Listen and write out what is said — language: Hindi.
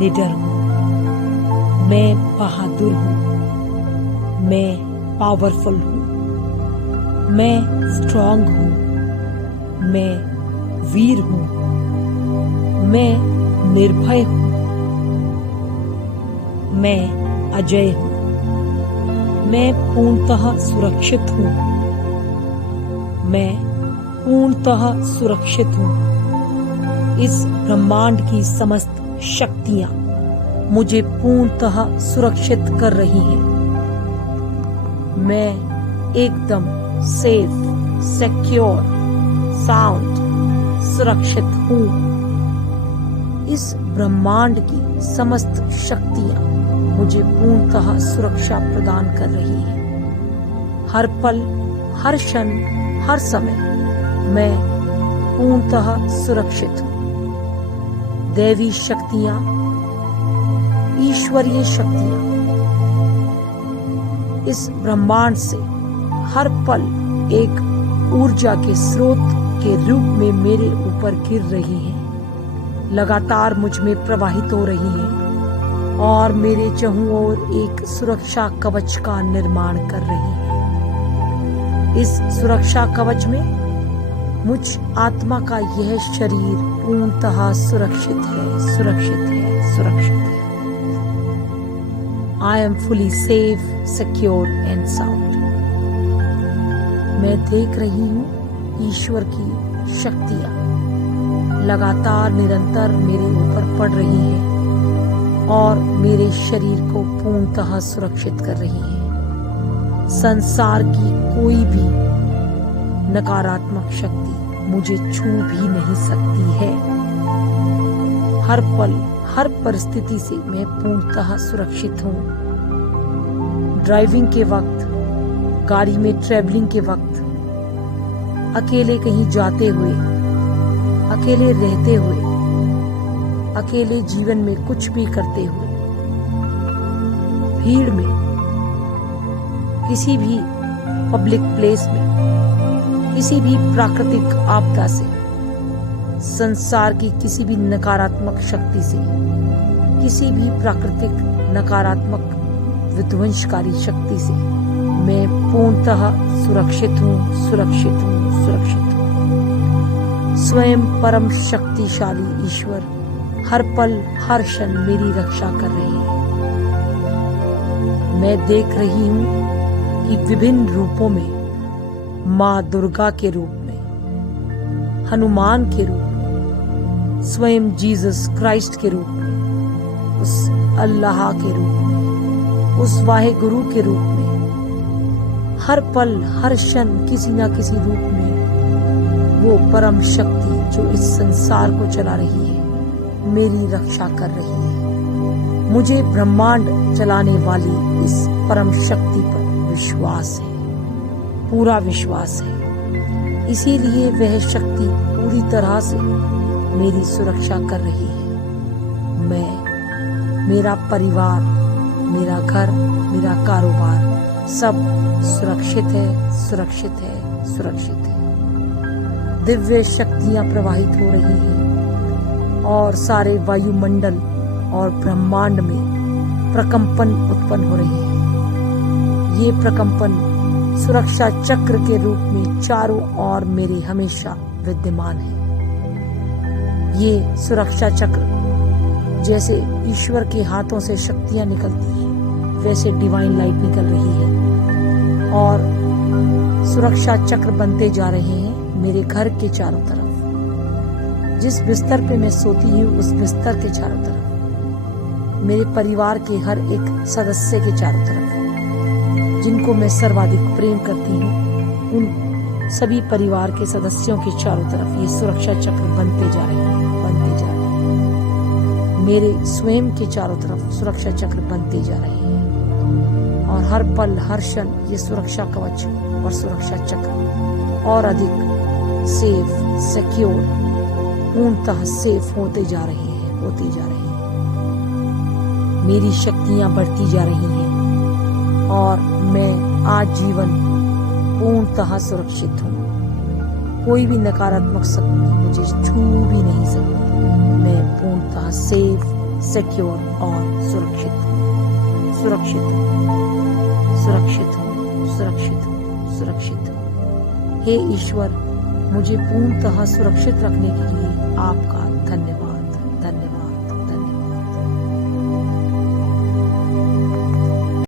निडर हूँ, मैं बहादुर हूँ, मैं पावरफुल हूँ, मैं स्ट्रांग हूँ, मैं वीर हूँ, मैं निर्भय हूँ, मैं अजय हूँ, मैं पूर्णतः सुरक्षित हूँ, मैं पूर्णतः सुरक्षित हूँ। इस ब्रह्मांड की समस्त शक्तियां मुझे पूर्णतः सुरक्षित कर रही हैं। मैं एकदम सेफ, सिक्योर, साउंड, सुरक्षित हूँ। इस ब्रह्मांड की समस्त शक्तियां मुझे पूर्णतः सुरक्षा प्रदान कर रही हैं। हर पल, हर क्षण, हर समय मैं पूर्णतः सुरक्षित हूँ। दैवी शक्तियां, ईश्वरीय शक्तियां इस ब्रह्मांड से हर पल एक ऊर्जा के स्रोत के रूप में मेरे ऊपर गिर रही हैं, लगातार मुझ में प्रवाहित हो रही हैं और मेरे चारों ओर एक सुरक्षा कवच का निर्माण कर रही हैं। इस सुरक्षा कवच में मुझ आत्मा का यह शरीर पूर्णतः सुरक्षित है, सुरक्षित है, सुरक्षित है। I am fully safe, secure and sound. मैं देख रही हूँ ईश्वर की शक्तियाँ लगातार निरंतर मेरे ऊपर पड़ रही हैं और मेरे शरीर को पूर्णतः सुरक्षित कर रही हैं। संसार की कोई भी नकारात्मक शक्ति मुझे छू भी नहीं सकती है। हर पल, हर परिस्थिति से मैं पूर्णतः सुरक्षित हूँ। ड्राइविंग के वक्त, गाड़ी में ट्रैवलिंग के वक्त, अकेले कहीं जाते हुए, अकेले रहते हुए, अकेले जीवन में कुछ भी करते हुए, भीड़ में, किसी भी पब्लिक प्लेस में, किसी भी प्राकृतिक आपदा से, संसार की किसी भी नकारात्मक शक्ति से, किसी भी प्राकृतिक नकारात्मक विध्वंसकारी शक्ति से मैं पूर्णतः सुरक्षित हूँ, सुरक्षित हूँ, सुरक्षित हूँ। स्वयं परम शक्तिशाली ईश्वर हर पल, हर क्षण मेरी रक्षा कर रहे हैं। मैं देख रही हूँ कि विभिन्न रूपों में, माँ दुर्गा के रूप में, हनुमान के रूप में, स्वयं जीसस क्राइस्ट के रूप में, उस अल्लाह के रूप में, उस वाहे गुरु के रूप में, हर पल, हर क्षण किसी न किसी रूप में वो परम शक्ति जो इस संसार को चला रही है, मेरी रक्षा कर रही है। मुझे ब्रह्मांड चलाने वाली इस परम शक्ति पर विश्वास है, पूरा विश्वास है। इसीलिए वह शक्ति पूरी तरह से मेरी सुरक्षा कर रही है। मैं, मेरा परिवार, मेरा घर, मेरा कारोबार सब सुरक्षित है, सुरक्षित है, सुरक्षित है। दिव्य शक्तियां प्रवाहित हो रही हैं और सारे वायुमंडल और ब्रह्मांड में प्रकंपन उत्पन्न हो रहे हैं। ये प्रकंपन सुरक्षा चक्र के रूप में चारों ओर मेरे हमेशा विद्यमान है। ये सुरक्षा चक्र जैसे ईश्वर के हाथों से शक्तियां निकलती हैं, वैसे डिवाइन लाइट निकल रही है और सुरक्षा चक्र बनते जा रहे हैं मेरे घर के चारों तरफ। जिस बिस्तर पे मैं सोती हूँ उस बिस्तर के चारों तरफ, मेरे परिवार के हर एक सदस्य के चारों तरफ, जिनको मैं सर्वाधिक प्रेम करती हूँ, उन सभी परिवार के सदस्यों के चारों तरफ ये सुरक्षा चक्र बनते जा रहे हैं, बनते जा रहे हैं। मेरे स्वयं के चारों तरफ सुरक्षा चक्र बनते जा रहे हैं और हर पल, हर क्षण ये सुरक्षा कवच और सुरक्षा चक्र और अधिक सेफ, सिक्योर, पूर्णतः सेफ होते जा रहे हैं, होते जा रहे हैं। मेरी शक्तियां बढ़ती जा रही हैं और मैं आजीवन पूर्णतः सुरक्षित हूँ। कोई भी नकारात्मक शक्ति मुझे छू भी नहीं सकती। मैं पूर्णतः सेफ, सिक्योर और सुरक्षित हूँ, सुरक्षित हूँ, सुरक्षित हूँ, सुरक्षित हूँ, सुरक्षित हूँ। हे ईश्वर, मुझे पूर्णतः सुरक्षित रखने के लिए आपका धन्यवाद।